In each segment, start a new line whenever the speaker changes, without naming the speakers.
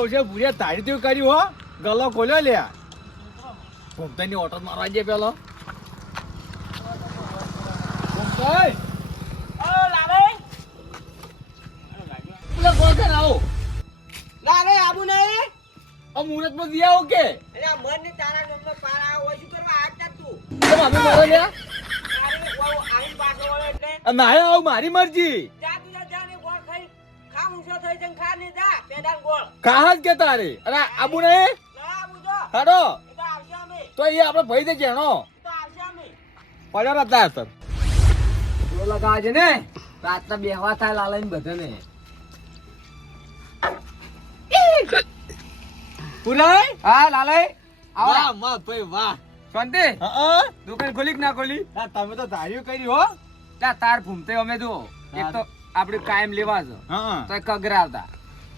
ઓછે ભૂરે તારી તું કર્યું હો. ગલો ખોલ્યો લ્યા ભૂમતાની ઓટો મારવા જે પેલો. આવો આવો. આવું મારી મરજી.
ઊંચો થઈ જઈને ખા ને જા પેડાન ગોળ.
કાહ જ કે તારે? અરે આબુ નહીં
ના
હાડો.
તો આવશે અમે.
તો એ આપણે ભાઈ દે જેણો
એ તો
પડ્યો હતા સર
લગાવે છે ને. રાતના બેહવા થાય લાલાઈ બધાને.
પુરાય
હા આવો.
ભાઈ વાહ.
શાંતિ?
હા
દુકાન ખોલી કે ના ખોલી?
તમે તો ધાર્યું કર્યું હો.
ત્યાં તાર ફૂમતે અમે જો. એક તો આપડે કાયમ લેવા છે. તો કગરાવતા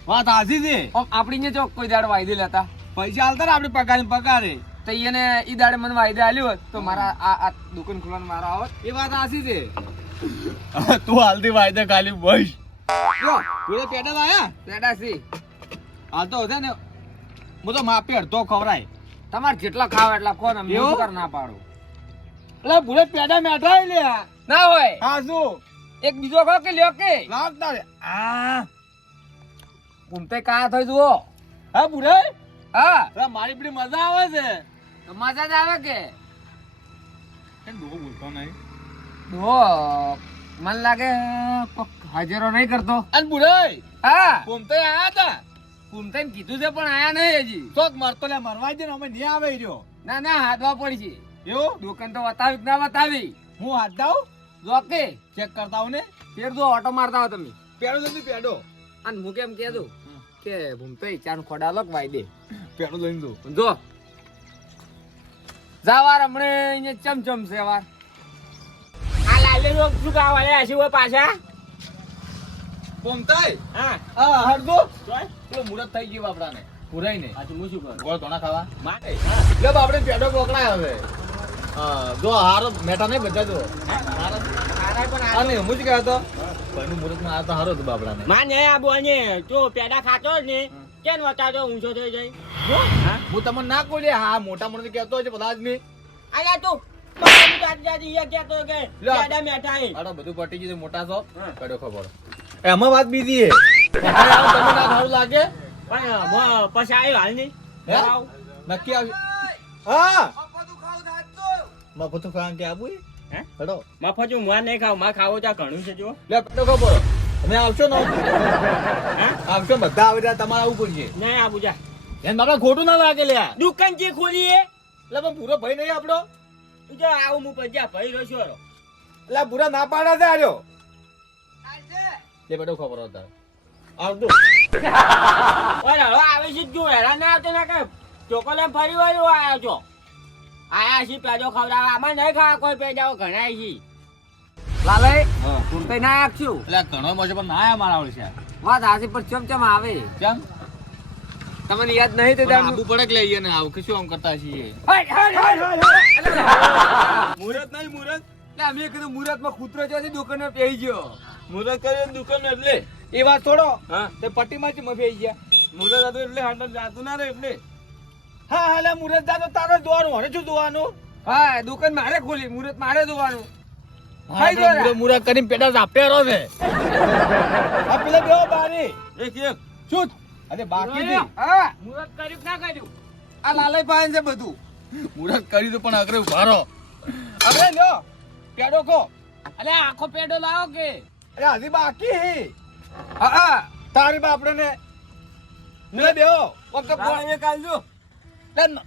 વાત હાજી છે.
આપડી ને જો કોઈ દાડ વાયદે લેતા.
પૈસા આલતા ને આપણે પગારે પગારે
તો એને ઈ દાડે મને વાયદે આલ્યો હોત તો મારા આ આ દુકાન ખોલવાનું મારો આવત
એ વાત હાજી છે. તું હાલતી વાયદા ખાલી બસ જો પૂરે પેડા લાયા?
પેડાસી
સી હાલતો હશે ને હું તો માપી અડધો ખવરાય
તમારે જેટલા ખાવ એટલા કોણ અમે કર ના પાડો.
એટલે ભૂલે પેડા મેઠાઈ લે
ના હોય.
હા શું?
એક બીજો ખો કે લ્યો કે?
લાગતા તારે. આ.
ફૂમતે કા થઈ જુઓ.
હા પૂરે
હા.
મારી પેલી મજા આવે છે.
તો મજા જ આવે કે?
ડોકો બોલતો નહીં?
દો મન લાગે હાજરો નહીં કરતો.
અને બુરાઈ
હા.
કોમતે આયા હતા?
ફૂમતે કીધું છે પણ આયા નહીં હજી.
ચોક મરતો લે મરવા દે ને અમે નહીં આવે રહ્યો.
ના ના હાથવા પડી છે.
એવું?
દુકાન તો બતાવી ના બતાવી.
હું હાથ દાવ
જો
ચેક કરતા હું ને.
ફેર જો ઓટો મારતા હો તમે.
પેડો જલ્દી પેડો.
અને હું કેમ કે દઉં કે ભૂમતે ચાન ખોડા લોક વાઈ દે.
પેડો લઈને દો
જો. જાવાર હમણે અહીંયા ચમચમ છે વાર.
આ લાલે નો શું કાવા વાળા હશે હોય પાછા?
કોમતાઈ
હા.
હા હરદો?
જોય.
પેલો મુરત થઈ ગયું આપડાને પુરાઈ ને
પાછું હું શું કરું?
ગોળ ધોણા ખાવા?
માટે
લે બાપડે પેડો પકડાય હવે. જો હારો મેઠા નહીં બધા જો અને હું જ કહેતો ભાઈનું મુરતમાં આ તો હારો હતો બાપડાને
માને આબુ અને જો પેડા ખાતો ને કેમ વટાડો ઊંચો થઈ જાય? હા?
હું તમને ના કોઈ હા મોટા મોટા કહેતો છે બધા જ નહીં
આયા તું
બધું પટી ગયું મોટા છો. ખબર. એમાં વાત બીજી તમને ના સારું લાગે.
પણ પછી આવ્યો હાલ નહીં.
હે?
આવ.
નક્કી આવશે હા. મફતું ખાવાનું કે આવું
હે?
હેડો.
મફત હું માર નહીં ખાવમાં ખાવો ત્યાં ઘણું છે જો
લે પેટો ખબર તમે આવશો ને
હા?
આવશો બધા આવે ત્યાં તમારે આવવું પડશે
નહીં આવું જા
એમ બાપા ખોટું ના લાગે લે.
દુકાન જે ખોલી
એટલે પણ પૂરો ભાઈ નહીં આપડો
તું જો આવું હું પછી ભાઈ રહ્યો છું
એટલે પૂરા ના પાડા છે આર્યો લે બેટો ખબર હતા આવતો
ઓય હવે આવે છે જો હેરાન ના આવતો ના કે ચોકોલેટ ફરી વાળો આવ્યો છો. આયા છી પેજો ખવડાવવા આમાં નહીં ખાવા કોઈ પેજાઓ ઘણાય છી
લાલે
હા.
ફૂમતે ના આખ્યું
એટલે ઘણો મજો પણ ના આયા મારા આવડે છે
વાત હાથી પર ચમચમ આવે?
ચમ?
તમને યાદ નહીં તો
આબુ પડક લઈએ ને આવું કે શું આમ કરતા છીએ?
મુરત નહીં મુરત.
એટલે અમે કીધું મુરતમાં કૂતરો છે દુકાને પેઈ ગયો.
મુરત કરી દુકાન એટલે. એ વાત છોડો
હા.
તે પટ્ટીમાં જ મફી ગયા.
મુરત હતું એટલે હાંડલ જાતું ના રે એટલે
હા હાલા મુરત દાદો તારો દોવાનું. હવે શું દોવાનું?
હા દુકાન મારે ખોલી મુરત મારે દોવાનું.
મુરત કરીને પેટા આપે રહો છે. આ પેલા બેવો બારી.
એક એક
શું અરે બાકી
હા
મુરત કર્યું ના કર્યું?
આ લાલય પાયન છે બધું.
મુરત કરી તો પણ અગરે ઉભારો અરે લ્યો પેડો કો.
અરે આખો પેડો લાવો કે.
અરે હજી બાકી હી
હા.
તારી બાપડે ને ને બેવો વખત
લાલાઈ એક આલજો
લે ન-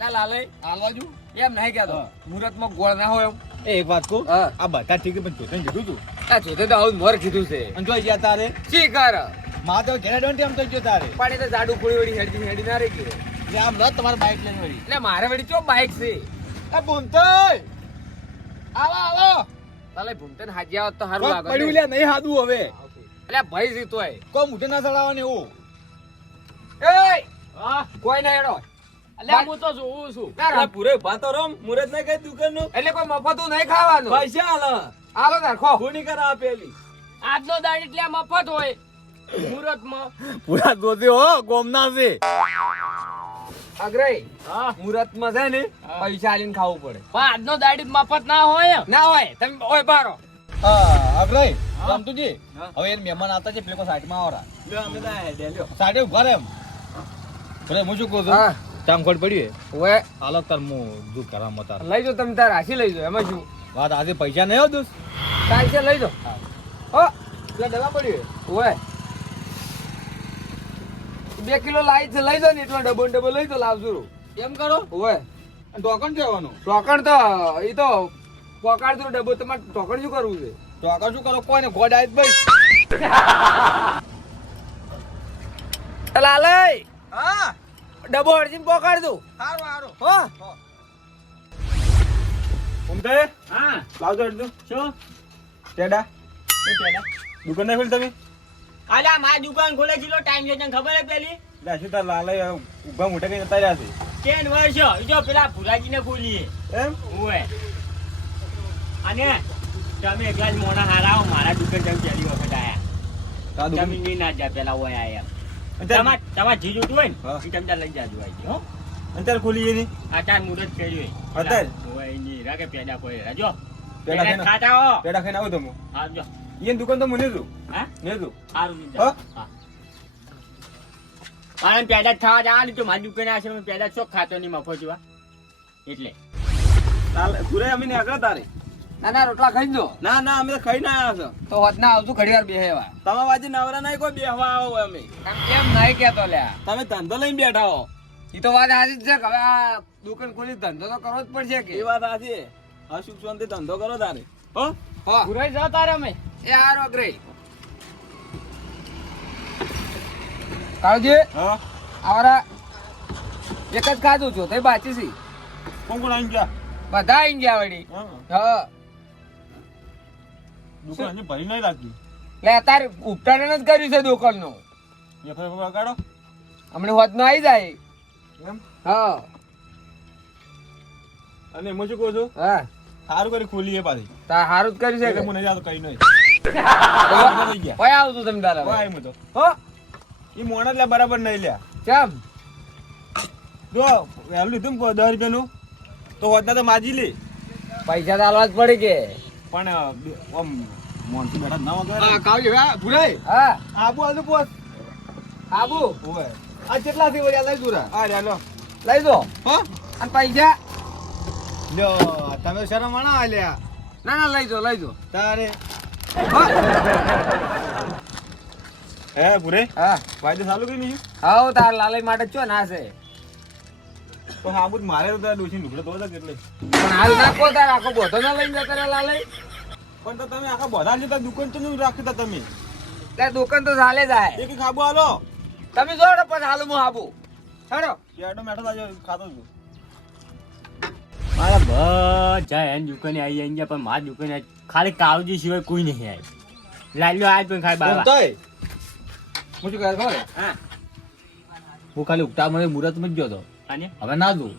લા લાલાઈ
હાલવા જુ
એમ નહીં કહેતો.
હા.
ગોળ ના હોય એમ.
એ એક વાત કહું. આ બધા ઠીક પણ જોતે કીધું તું.
આ જોતે તો આવું મોર કીધું છે.
અને જોઈ ગયા તારે?
શી
કરમાં તો ઘેરે ડોન્ટ એમ તો ગયો તારે.
પાણી તો જાડુ ખોળી વળી હેડી હેડી ના રહી ગયો.
એટલે આમ લો તમારે લઈને વળી.
એટલે મારે વળી ચો બાઈક છે?
એ બુંતઈ આવો આવો!
લાલાઈ ભૂમતે હાજી આવત તો સારું લાગે.
પડ્યું લે નહીં હાદું હવે.
એટલે ભાઈ જીતો હોય
કોઈ મુઠે ના ચડાવવાનું એવું
એ!
હા?
કોઈ ના એડો
અલ્યા હું તો જોઉં છું.
ના, ના.
પૂરે ભાતો રમ મુહૂર્ત ના કઈ દુકાનનું
એટલે કોઈ મફતું નહીં ખાવાનું.
પૈસા હાલ
હાલો તાર ખો.
કરા આપેલી આજનો દાડ એટલે મફત હોય. મુહૂર્તમાં
પૂરા દોધી હો ગોમના છે.
હા.
ને પૈસા લઈને ખાવું પડે.
પણ આજનો દાડી મફત ના હોય.
ના હોય તમે ઓય બારો
હા અગ્રહી
હા.
રામતુજી. હવે એ મહેમાન આવતા છે પેલો આવરા.
આયા છે, લ્યો.
સાઈડે ઊભા રે એમ. અરે હું શું કહું છું?
હા
ચામખોટ પડ્યું
ઓએ
હાલો તાર હું દૂધ કરવામાં તાર
લઈ જાઓ તમે તાર હાસી લઈ જો એમાં શું?
વાત આજે પૈસા નહીં હો કાલ
છે લઈ જો
ઓ
હો
પેલા પડ્યું
ઓએ બે કિલો લાઈ છે લઈ જો ને એટલો ડબો ડબો લઈ તો લાવજો
એમ કરો?
ઓએ
ટોકણ જવાનું
ટોકણ તો એ તો પોકાર દો ડબો તમારે ટોકણ શું કરવું છે?
ટોકણ શું કરો? કોઈ ને ગોડ આવી ભાઈ
લાલય
હા.
ડબ્બો અડજીને પોકાડ દઉં.
સારું સારું
હો?
ઉમતે
હા.
લાવજો અડધું.
શું?
ટેડા.
કહેલા?
દુકાન નહીં ખોલી તમે?
અલા મારી દુકાન ખોલે છે ટાઈમ છે તને ખબર હે પેલી?
શું તાર લાલે ઊભા મોટા કઈ જતા રહ્યા છે?
કેન વર્ષ જો પેલા ભુરાજીને ખોલીએ.
એમ?
ઓય. અને તમે એકલા જ મોણા હારાઓ મારા દુકાન જેમ પહેલી વખત આયા
તા
તમે ના જા પેલા ઓય આયા. તમાર તમાર જી જોતું હોય ને ઈ તમે લઈ જાજો આઈ હો.
અંતર ખોલી એની.
આ ચાર મુહૂર્ત કર્યું
અત્યારે?
ઓયની રાગે પેડા કોઈ રાજો
પેડા
પેડા
ખાઈને-
ખાતા હો.
પેડા ખાઈને આવું તમે.
હા જો.
દુકાન તો મને તું
હા?
ને તું
સારું નહીં
હા?
હા. પેડા ખાવા જવાનું તો મારી દુકાને આશરે પેડા ચોક ખાતો મફત જોવા. એટલે.
પૂરે અમે ને આગળ તારે.
ના ના રોટલા ખાઈ દો
ના ના અમે ખાઈ ના આવ્યા છો.
તો હોદના આવતું ઘડી વાર બેહેવા
તમારા બાજુ નવરા નહીં કોઈ બેહવા આવો અમે.
કેમ નહીં કેતો લ્યા
તમે ધંધો લઈને બેઠા હો.
એ તો વાત સાચી જ છે હવે આ દુકાન ખોલી ધંધો તો કરવો જ પડશે કે.
એ વાત સાચી હા સુખ શાંતિ ધંધો કરો તારે. હો?
હો.
પુરાઈ જાવ તારે અમે.
એ આ અગ્રહી કાળજી
હા?
આવરા એક જ ખાધું છું તે બાચી સી
કોણ કોણ આવી ગયા?
બધા આઈ ગયા વળી.
હા.
હા.
દુકાન હજી ભરી નહીં રાખી.
લે તારે ઉપટાને જ કર્યું છે દુકાનનું.
એ વગાડો. ફરી
હોત નો આવી જાય.
એમ?
હા.
અને હું શું કહું છું?
હા.
સારું કરી ખોલી એ પાછી.
તાર સારું જ કર્યું છે કે?
મને જાતો કઈ નહીં.
ઓય
થઈ ગયા.
તમે તારા
વાય હું તો.
હો.
એ મોણ જ લ્યા બરાબર નહીં લ્યા.
કેમ
જો વહેલું લીધું ને દસ રૂપિયાનું તો હોદના તો માજી લે.
પૈસા તો આલવા જ પડે કે.
પણ આમ મોણસી બેઠા ના વગર
હા કાવજી હા ભુલાઈ
હા.
આબુ આલુ પોસ
આબુ?
ઓય.
આ કેટલા થી વળ્યા? લઈ દુરા.
આ રે લો
લઈ દો.
હા?
અને પૈસા?
લો તમે શરમ આણા આલ્યા
ના ના લઈ દો લઈ દો.
તારે.
હે. પૂરે
હા.
વાયદો ચાલુ કરી નહીં?
હાઉ તાર લાલય માટે ચો ના છે?
તો હાબુ જ મારે તો તારે ડોશી નુકડે તો કેટલે
પણ હાલ નાખો તાર આખો બોધો ના લઈને જતા લાલય.
પણ તો તમે આખા બધા લીધા દુકાન તો નહીં રાખતા તમે.
ત્યાં દુકાન તો ચાલે જાય.
એક ખાબુ હાલો. આલો
તમે જોડો પણ હાલો હું હાબુ. હેડો.
પેડો મેઠો તાજો ખાતો છું.
મારા બધા એન દુકાને આવી આવી ગયા પણ મારી દુકાને ખાલી કાવજી સિવાય કોઈ નહીં આવી લાલ્યો આજ પણ ખાય બાબા
તોય હું શું કહે ખબર?
હા.
હું ખાલી ઉગતા મને મુરતમાં ગયો તો. હવે ના
દઉં.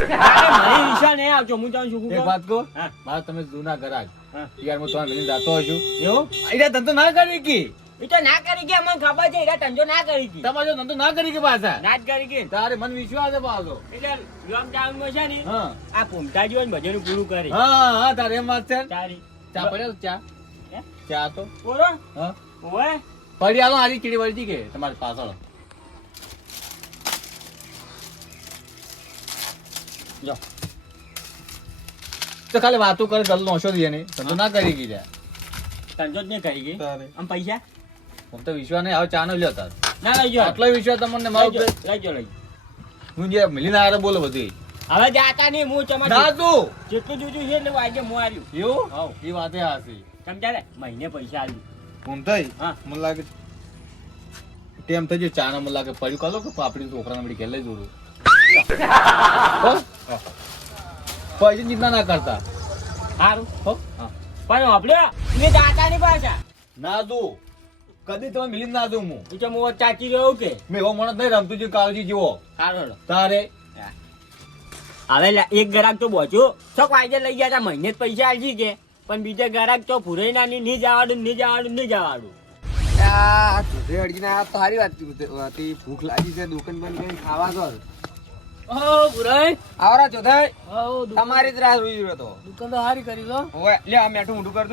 મને ઈચ્છા નહીં આવજો હું જાઉં છું
એક વાત કહું?
હા.
મારા તમે જૂના ઘર
હા.
યાર હું તમારે મિલીને જાતો છું.
એવું?
અહીંયા ધંધો ના કરી કે?
એ તો ના કરી કે મને ખબર છે એરા ધંધો ના કરી કે.
તમારો ધંધો ના કરી કે પાછા?
ના જ કરી કે.
તારે મન વિશ્વાસ છે પાછો.
એટલે લોકડાઉનમાં છે ને
હા.
આ ભૂમતા જીવન ભજન પૂરું કરી.
હા હા તારે એમ વાત છે?
તારી.
ચા પડ્યો ચા? ચા તો?
બોલો.
હા.
ઓય
પડી આરી કીડી વળતી કે તમારી પાછળ. જો. તો ખાલી વાતો કરે ગલ નોશો દે ને ધંધો ના કરી ગઈ જાય
ધંધો જ નહીં કરી ગઈ. આમ પૈસા?
હું તો વિશ્વાસ નહીં હવે ચા નો લ્યો તાર.
ના લઈ જાઓ.
આટલો વિશ્વાસ તમને મારો
લઈ જાઓ, લઈ
હું જે મિલીને આરે બોલો બધી.
હવે જાતા નહીં હું
ના તું.
જેટલું જોઈતું છે એટલું આજે હું આવ્યું.
એવું?
હા
એ વાતે હાસી.
સમજ્યા મહિને પૈસા આવ્યું
થઈ
હા.
મને લાગે
ટેમ થઈ ચા નો મને લાગે પડ્યું. કાલો કે પાપડી છોકરાને મળી ઘેર લઈ જોડું. પૈસા ચિંતા ના કરતા.
સારું
હો?
પણ આપડે મેં દાતા ની પાછા.
ના દઉં કદી તમે મિલી ના દઉં હું.
તો હું ચાચી રહ્યો કે.
મેં એવો માણસ નહીં રમતું જે કાળજી જેવો.
સારું
તારે?
હવે એક ગ્રાહક તો બોચ્યો છો કાયદે લઈ ગયા તા મહિને જ પૈસા આલજી કે. પણ બીજા ગ્રાહક તો ફુરાઈ ના નહીં જવાડું નહીં જવાડું. નહીં જવાડું
હતી. ભૂખ લાગી છે દુકાન બંધ કરીને ખાવા તો
ઓ બુરાઈ.
આવરા જોધે
ઓ
તમારી જ રાહ જોઈ રહ્યો તો.
દુકાન તો હારી કરી દો
ઓય લે આ મેઠું મોઢું કર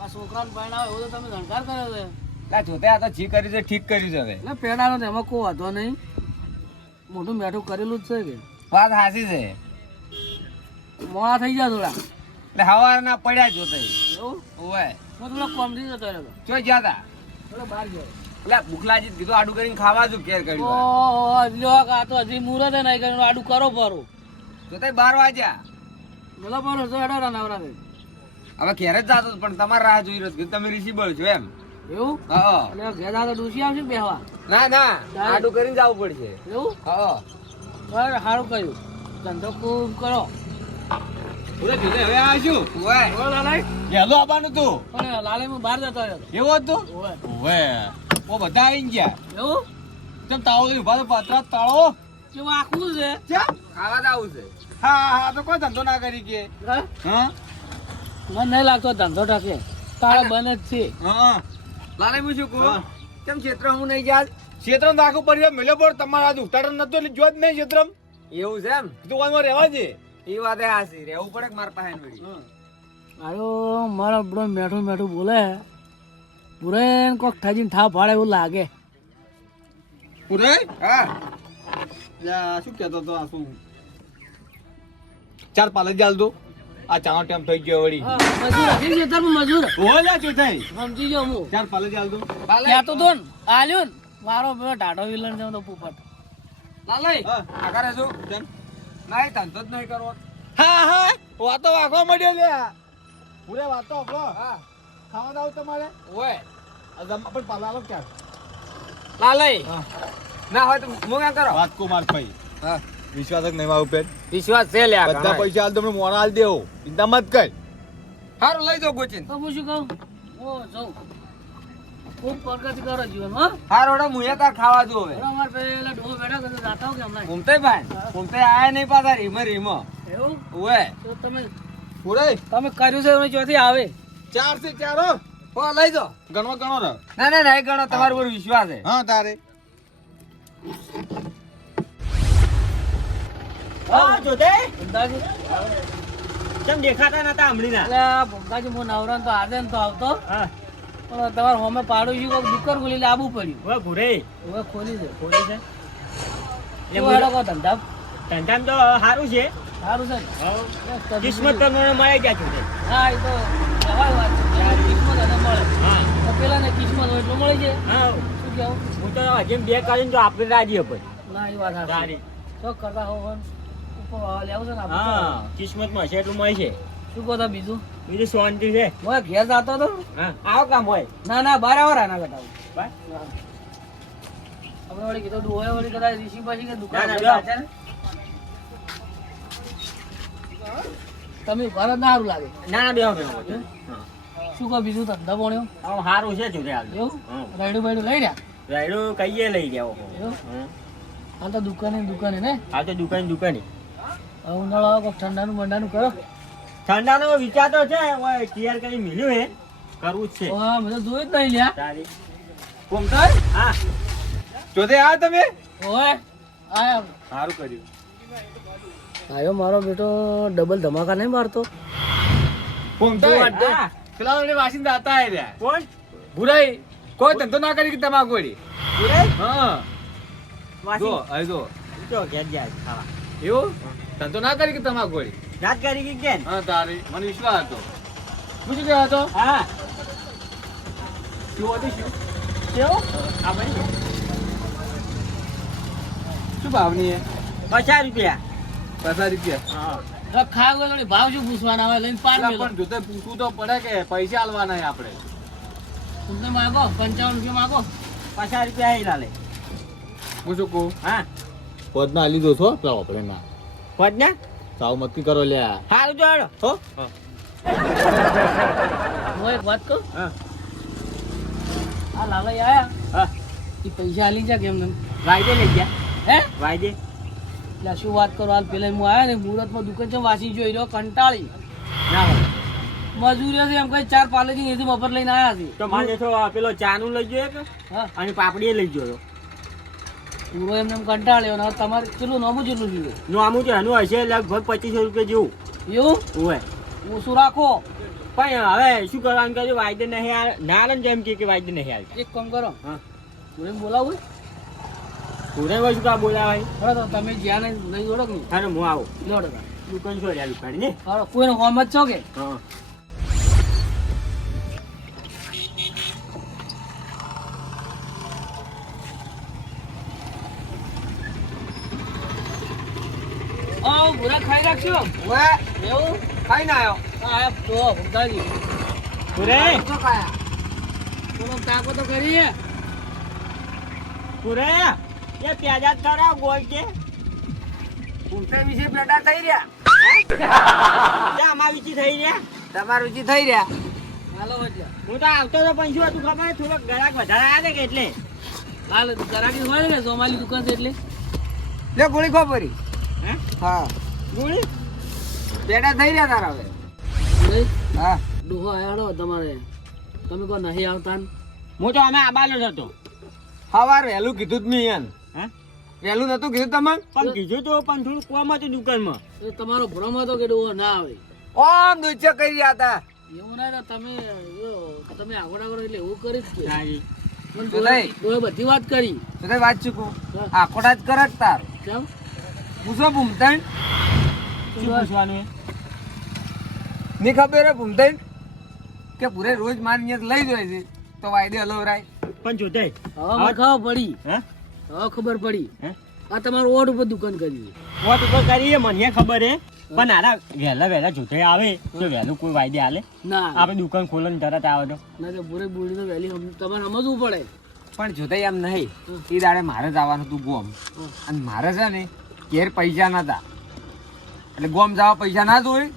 આ છોકરાને પરણાવે એવો તો તમે ધણકાર કર્યો છે.
લા આ તો જી કરી છે ઠીક કર્યું છે હવે.
એટલે પેડાનો તો એમાં કોઈ વાંધો નહીં. મોટું મેઠું કરેલું જ છે કે.
વાત હાસી છે.
મોડા થઈ ગયા થોડા.
એટલે હવારના પડ્યા જોતે
એવું?
ઓય
હું થોડો કોમડી જતો રહ્યો
ચો ગયા તા?
થોડો બહાર ગયો.
એટલે ભૂખલાજી કીધું આડું કરીને ખાવા જો કેર કરી
ઓ લ્યો આ તો હજી મુહૂર્ત નહીં કર્યું આડું કરો પરો
જોતે બાર વાગ્યા.
બોલો પરો તો રા નવરા થઈ
હવે ઘેર જ જાતો પણ તમારે રાહ જોઈ રહ્યો. તમે રિસીબલ છો એમ.
એવું?
હા.
એટલે ઘેર જાતો ડૂસી આવશે બેહવા?
ના ના. આડું કરીને જવું પડશે.
એવું?
હા.
બરાબર સારું કહ્યું ધંધો ખૂબ કરો.
પૂરા હવે
ઓય.
લાલાઈ.
આવવાનું તું.
પણ લાલે હું બહાર જતો રહ્યો
એવો હતું?
ઓવે.
ઓવે ઓ બધા આવી ગયા.
એવું?
તેમ તાળો લઈને ઊભા પાત્રા તાળો?
કેવું આખું છે?
ખાવા જ આવું છે.
હા હા તો કોઈ ધંધો ના કરી કે.
હા? મને નહીં લાગતો ધંધો ટકે તારે બને જ છે.
હા
લાલે હું શું કહું. કેમ ક્ષેત્ર હું નહીં ગયા?
ક્ષેત્ર આખું પડી મેલ્યો પણ તમારા આજ ઉતારણ નતો એટલે જો જ નહીં ક્ષેત્ર
એવું છે એમ?
તું વાનમાં રહેવા દે.
એ વાત હાસી રહેવું પડે કે મારા પાસે વળી?
મારો મારો બડો મેઠું મેઠું બોલે. પૂરે કોક ઠજીને ઠા પાડે એવું લાગે.
પૂરે?
હા.
શું કહેતો તો આ શું? ચાર પાલે જ દો આ ચાનો ટાઈમ થઈ ગયો વળી.
મજૂર હતી મજૂર?
ઓ લ્યા ચૂથાઈ
સમજી ગયો હું.
ચાર પાલે જ આલ દો
લાલે
તો ને આલ્યો મારો પેલો ટાઢો વિલન છે તો પોપટ.
લાલે
હા.
નહીં ધંધો જ નહીં કરવો.
હા હા વાતો વાગવા મળ્યો લે પૂરે વાતો આપણો
હા.
ખાવા દાવ તમારે?
ઓય.
પણ પાલા આલો ક્યાં
લાલઈ.
હા.
ના હોય તો હું કેમ કરો?
વાત કો માર ભાઈ.
હા.
વિશ્વાસ જ નહીં મારું પેટ.
વિશ્વાસ છે લે
બધા પૈસા હાલ તમને મોડા હાલ દેવો. ચિંતા મત કર.
સારું લઈ જાઓ ગોચીન.
તો હું શું કહું? ઓ જાઉં. ખૂબ પ્રગતિ કરો જીવન હા.
હારો ઓડો મુએ તાર ખાવા જો હવે.
અમારે પેલા ઢોલ બેઠા કરે જાતા કે હમણાં?
ઘૂમતે ભાઈ ઘૂમતે આયા નહીં પાછા રીમો રીમો.
એવું? તો તમે
પૂરે
તમે કર્યું છે ચોથી આવે.
ચાર ચાર હો.
લઈ જાઓ.
ગણવા ગણો રહો.
ના ના ના ગણો તમારા ઉપર વિશ્વાસ છે.
હા તારે.
હા. જોતે. કેમ દેખાતા નતા હમણાં
એટલે ભોગાજી હું નવરાન તો આજે ને તો આવતો.
હા.
પણ તમારે હોમે પાડું છું દુકર ખોલી એટલે આબુ પડ્યું.
હવે ઘુરે.
હવે ખોલી છે
ખોલી છે
કેવું મારો કો ધંધા?
ધંધા તો સારું છે.
સારું છે ને.
કિસ્મત તો મને મળે ગયા જોતે
હા એ તો કહેવાય વાત છે. કિસ્મત અને મળે.
હા.
તો પેલાને કિસ્મત હોય એટલું મળી જાય.
હા.
શું કેવું
હું તો જેમ બે કરીને તો આપણે રાજી હોય
ના એ વાત
સારી
તો કરતા હોવ. ઉપર લેવું છે ને
હા. કિસ્મતમાં છે એટલું મળે છે
શું કહો બીજું?
બીજું શાંતિ છે.
હું ઘેર જતો હતો.
આવો કામ હોય.
ના ના બાર આવો રાના
કરતા.
આપણે વળી કીધું ડોહે વળી કદાચ ઋષિ પછી કે દુકાન
ના, ના,
વળી
જાઓ.
પાછળ. તમે સારું લાગે.
ના ના બેહો બેહો.
શું કહો બીજું ધંધા પોણ્યો?
સારું છે જોતે હાલ.
એવું. રાયડું બાયડું લઈ રહ્યા?
રાયડું કહીએ લઈ ગયા
એવું? હાલ તો દુકાને દુકાને ને?
હાલ તો દુકાન દુકાને.
ઉનાળો કોક ઠંડાનું મંડાનું કરો.
ઠંડાનો વિચાર તો છે હવે તૈયાર કરી મિલ્યું હે. કરવું જ છે.
હા મને જોઈ જોયું જ નહીં લ્યા.
તારી.
ઘૂમતા
હા.
જોતે આ તમે.
ઓય આયા
સારું કર્યું.
આયો મારો બેટો ડબલ ધમાકા નહીં મારતો?
ઘૂમતા પેલા વડે વાસીને દાતા હે રહ્યા
કોણ?
ભૂરાઈ કોઈ ધંધો ના કરી કે તમાકુ વળી હા.
વાસી?
જો હવે જો.
તો ઘેર જાય ખાવા.
એવું? ધંધો ના કરી કે તમાકુ વળી
રાત કરી કે
હા તારી. મને વિશ્વાસ હતો. પૂછી ગયો હતો?
હા.
શું હતી શું?
કેવું? ભાઈ
શું ભાવની હે
પચાસ રૂપિયા.
પચાસ રૂપિયા?
હા.
ખાવ થોડી ભાવ શું પૂછવાના? આવે લઈને પાર
પણ જોતે પૂછવું તો પડે કે પૈસા આલવાના હે આપણે.
તમને માગો પંચાવન રૂપિયા માગો.
પચાસ રૂપિયા એ લાલે.
હું શું કહું?
હા.
પદ ના લીધો છો પેલા આપણે ના.
પદ ને
સાવ મસ્તી કરો લ્યા.
સારું જો હેડો
હો?
હું એક વાત કહું?
હા.
આ લાલય આયા.
હા.
એ પૈસા આલી જા કેમ ને
વાયદે લઈ ગયા.
હે?
વાયદે?
એટલે શું વાત કરો? હાલ પેલા હું આયા ને મુહૂર્તમાં દુકાન છે વાસી જોઈ રહ્યો કંટાળી.
ના
મજૂરી છે એમ કઈ ચાર પાલેજી એથી મફત લઈને આયા છે.
તો મારે પેલો ચાનું લઈ એક
હા.
અને પાપડી લઈ ગયો
પૂરો એમને એમ કંટાળ્યો ને તમારે કેટલું નોમું જેટલું જોઈએ?
નું છે એનું હશે લગભગ પચીસો રૂપિયા જેવું.
એવું?
હોય
ઓછું રાખો.
પણ હવે શું કરવાનું કહે વાયદે નહીં ના ને તો એમ કે વાયદે નહીં આવે.
એક કામ કરો.
હા.
પૂરે બોલાવું
પૂરે શું કા બોલાવાય?
બરાબર તમે જ્યાં નહીં નહીં કે
અરે હું આવું.
તા.
દુકાન છોડ્યા દુકાન ને
કોઈનો હોમ જ છો કે?
હા.
ભૂરા ખાઈ રાખશો
વે
એવું?
ખાઈ ના આવ્યો.
હા તો ભૂખતાજી
પૂરે.
શું ખાયા.
તાકો તો કરીએ.
પૂરે. એ પ્યાજા ખરા ગોળ કે.
ઉલટા વિશે પેટા થઈ રહ્યા.
અમાર વિચી થઈ રહ્યા.
તમારું જી થઈ રહ્યા.
હાલો
હું તો આવતો તો પણ શું હતું ખબર? થોડોક ગ્રાહક વધારે આવ્યા કે એટલે?
હાલ ગરાકી હોય ને સોમાલી દુકાન છે એટલે.
લે ગોળી ખોપરી
હે.
હા
ગોળી
થઈ રહ્યા તારા હવે. હા.
ડોહો તમારે. તમે કહો નહીં આવતા?
હું તો અમે આબાલો જ હતો.
સવાર વહેલું કીધું જ નહીં
હે?
વહેલું નતું કીધું તમે
પણ કીધું તો પણ થોડું કોમ હતું દુકાનમાં.
એ તમારો ભ્રમ હતો કે ડોહો ના આવે.
ઓમ દુચ્ચો કરી રહ્યા હતા.
એવું ના તમે તમે આગળ આગળ એટલે એવું કરી જ કે. બધી વાત કરી.
તો વાત ચૂકું
હા.
આખોટા જ કરે તાર.
કેમ?
પૂછો ભૂમતાઈ
શું પૂછવાનું
ની ખબર ભૂમતાઈ કે પૂરે રોજ માર લઈ જાય છે. તો વાયદે હલવરાય.
પણ જોતે
હવે ખબર પડી.
હે?
હવે ખબર પડી.
હે?
આ તમારું ઓડ ઉપર દુકાન કરી
વોટ ઉપર કરીએ મને ખબર હે. પણ આરા વહેલા વહેલા જોતે આવે. તો વહેલું કોઈ વાયદે આલે
ના.
આપણે દુકાન ખોલો ને તરત આવે તો.
ના તો પૂરે બોલી તો વહેલી તમારે સમજવું પડે.
પણ જોતે એમ નહીં. એ દાડે મારે જ આવવાનું તું ગોમ. અને મારે છે ને ઘેર પૈસા નતા. એટલે ગોમ જવા પૈસા ના જોઈ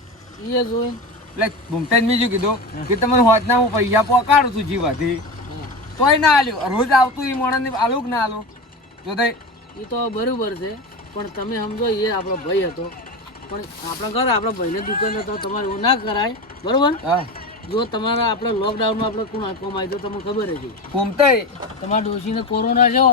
એ જોઈ
એટલે ભૂમતાઈ બીજું કીધું કે તમને હોજના હું પૈસા પહોંચાડું છું જીવાથી. તોય ના આલ્યું. રોજ આવતું એ મોણસને આલું કે ના આલું? જોતાઈ
એ તો બરાબર છે પણ તમે સમજો એ આપણો ભાઈ હતો. પણ આપણા ઘર આપણા ભાઈને દુકાન હતો તમારે એવું ના કરાય. બરોબર?
હા.
જો તમારા આપણે લોકડાઉનમાં આપણે કોણ આવી તો તમને ખબર હતી
ભૂમતાઈ
તમારા ડોશીને કોરોના છો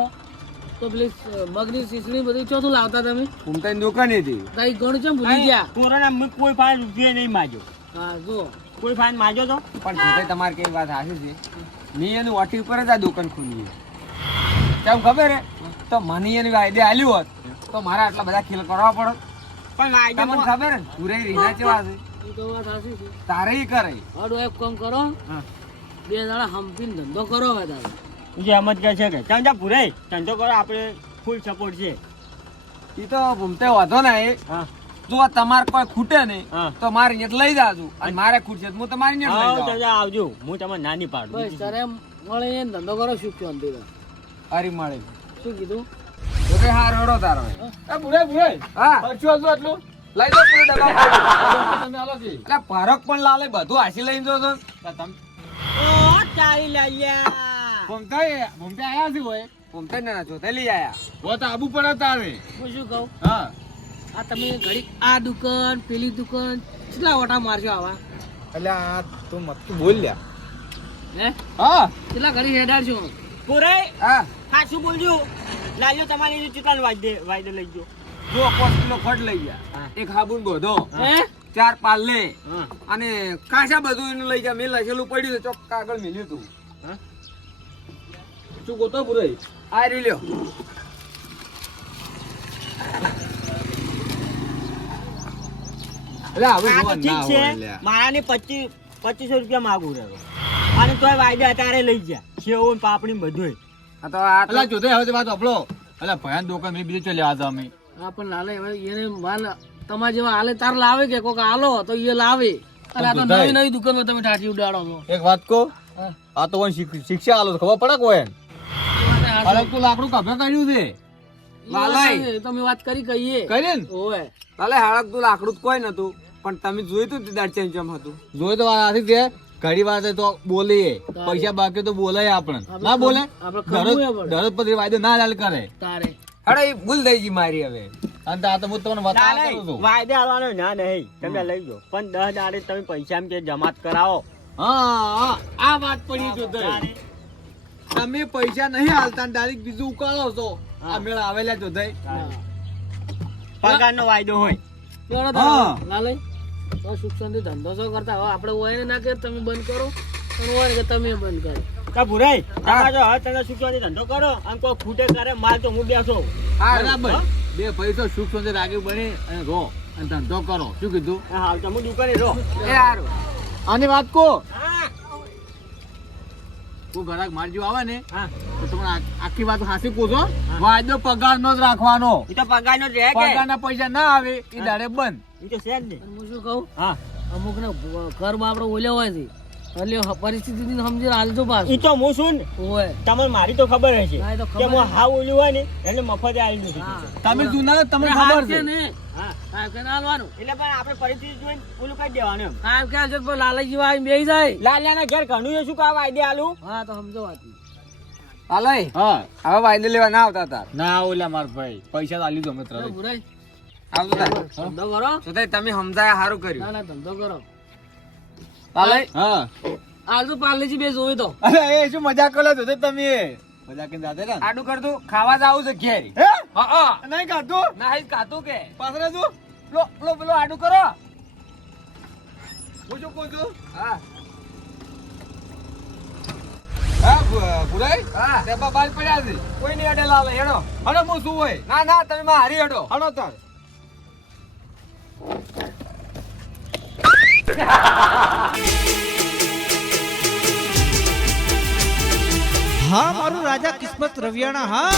તો પેલી મગની શીશડી બધી ચોથું લાવતા તમે?
ભૂમતાઈ દુકાને હતી
કઈ ગણું છે ભૂલી ગયા?
કોરોના મેં કોઈ ફાઇન રૂપિયા નહીં માજો
હા જો
કોઈ ફાઇન માજો તો?
પણ જોતાઈ તમારે કઈ વાત સાચી છે. મેં એની વાટી ઉપર જ આ દુકાન ખોલી કેમ ખબર હે? તો મને એની આઈડિયા આલ્યું હોત તો મારે આટલા બધા ખેલ કરવા પડે.
પણ આઈડિયા
મને ખબર હે? પૂરે રીના કેવા છે?
તો વાત છે.
તારે કરે.
હડો એક કામ કરો.
હા.
બે દાડા હંપીને ધંધો કરો હવે તારે.
જે એમ જ કહે છે કે ચાલ જા પૂરે ધંધો કરો આપણે ફૂલ સપોર્ટ છે.
એ તો ભૂમતે વાંધો ના એ
હા.
જો તમારે કોઈ ખૂટે નહીં
હા.
તો મારે અહીંયા લઈ જાજુ. અને મારે ખૂટશે તો હું તમારી અહીંયા લઈ
આવજો. હું તમને નાની પાડું.
બસ તારે એમ ધંધો કરો શું કયો અંતે
અરે મળે.
શું કીધું?
કઈ હાર તારો
એ. બુરે બુરે
હા.
ખર્ચું આટલું.
લઈ દો પૂરો ડબ્બા.
તમે આલો છે
એટલે ફરક પણ લાલે બધું હાસી લઈને જો છો
ઓ ચાલી લાલ્યા.
ભમતા ભમતા આયા છે હોય
ભૂમતે ના જોતે લઈ આયા.
હો તો આબુ પડે તારે
હું શું કહું?
હા.
આ તમે ઘડી આ દુકાન પેલી દુકાન કેટલા વટા મારજો આવા?
એટલે આ તું મત બોલ લ્યા.
હે?
હા.
કેટલા ઘડી હેડાડશો?
પૂરે
હા.
હા શું બોલજો? લાલ્યો તમારી ચિકન વાયદે વાયદે લઈ ગયો.
જો પાંચ કિલો ખડ લઈ ગયા.
હા.
એક હાબુન બોધો
હે.
ચાર પાલે
હા.
અને કાશા બધું એનું લઈ ગયા. મેં લખેલું પડ્યું છે. ચોક કાગળ મેલ્યું તું
હા?
શું ગોતો બુરે
આ રહ્યું લ્યો.
એટલે લ્યા.
પચીસ પચીસો રૂપિયા માગું રહ્યો. અને તોય વાયદા અત્યારે લઈ ગયા. સેવો ને પાપડી બધું
આ તો
આટલા જોતે હવે વાત આપલો અલા ભયાન દુકાન મેં બીજું ચાલ્યા હતા અમે.
હા પણ લાલે હવે એને માલ તમારા જેવા હાલે તાર લાવે કે? કોક હાલો તો એ લાવે. અને આ તો. નવી નવી દુકાનમાં તમે ઠાઠી ઉડાડો છો.
એક વાત કહો? આ તો શિક્ષા હાલો ખબર પડે કોઈ. અલગ તો લાકડું કભે કર્યું છે?
લાલાઈ.
તમે વાત કરી કહીએ.
કરી ને?
ઓવે
ભલે હાળક તું લાકડું કોઈ નતું પણ તમે જોયું તું દાડ ચેન્ચમ હતું?
જોઈ તો આથી છે. ઘડી વાત તો બોલીએ. પૈસા બાકી તો બોલાય આપણે
આપણે
ના બોલે?
આપણે ખબું એ પડે.
દરરોજ પછી વાયદો ના ચાલ કરે.
તારે.
અરે ભૂલ થઈ ગઈ મારી હવે.
અને આ તો હું તમને છું.
વાયદે આવવાનો ના નહીં. તમે લઈ જાઓ. પણ દસ દાડે તમે પૈસા એમ કે જમાત કરાવો.
હા આ વાત પડી જો તમે પૈસા નહીં હાલતા ડાયરેક્ટ બીજું ઉકાળો છો. આ મેળ આવેલા જો દઈ
પગારનો વાયદો હોય.
ના લઈ. તો સુખ શાંતિ ધંધો શું કરતા? હવે આપણે હોય ના કે તમે બંધ કરો. પણ હોય કે તમે બંધ કરો.
કા ભુરાઈ તમારે જો હવે તમે સુખવાથી ધંધો કરો આમ કોઈ ખૂટે કરે માલ તો હું બેસો.
બરાબર. બે પૈસો સુખ સુંદર રાગે બને અને રહો અને ધંધો કરો. શું કીધું?
હા તો હું દુકાને રહો
એ હારું. આની વાત કો.
હા.
ઘરાક માર આવે ને
હા.
તો તમને આખી વાત હાસી પૂછો. વાયદો પગાર નો જ રાખવાનો.
એ તો પગારનો જ રહે
પગારના પૈસા ના આવે એ દાડે બંધ.
એ તો છે જ ને.
હું શું કહું?
હા.
અમુક ને ઘરમાં બાપડો ઓલ્યો હોય છે. એટલે પરિસ્થિતિ સમજી હાલજો
એ
ઈ
તો હું છું ને?
હોય
તમને મારી તો ખબર હશે.
હા,
કે હું હા ઓલું હોય ને એટલે મફતે આવી દીધું
હા.
તમે જૂના તમને ખબર છે.
ને
હા.
કાંઈ કે ના હાલવાનું.
એટલે પણ આપણે પરિસ્થિતિ જોઈને ઓલું દેવાનું એમ.
છે પણ લાલચી વાળી બેસી જાય.
લાલિયાના ઘેર ઘણું એ શું કામ વાયદે આલું?
હા તો સમજો વાત
આલય
હા.
હવે વાયદો લેવા ના આવતા તાર.
ના ઓલા માર ભાઈ. પૈસા તો આલી દો મિત્ર
બુરાઈ
આવતો તાર.
ધંધો કરો.
તો તમે સમજાયા સારું કર્યું.
ના ના ધંધો કરો.
આલય
હા.
હાલ તો પાર્લેજી બે જોઈ તો
અરે એ શું મજાક કરો છો તે તમે? મજાક કરીને જાતે ને?
આડું કરતું ખાવા જાવ છે ઘેર.
હે?
હા હા.
નહીં કાઢતું
ના હઈ કાતું કે.
પાછળ તું
લો લો પેલો આડું કરો.
હું શું કહું છું
હા.
હા ભુ-
હા.
તે પડ્યા છે.
કોઈ નહીં અડે લાલે હેડો.
હડો હું શું હોય?
ના ના તમે મારી હારી હેડો
હડો તાર.
હા મારું રાજા કિસ્મત રવિયાણા હા.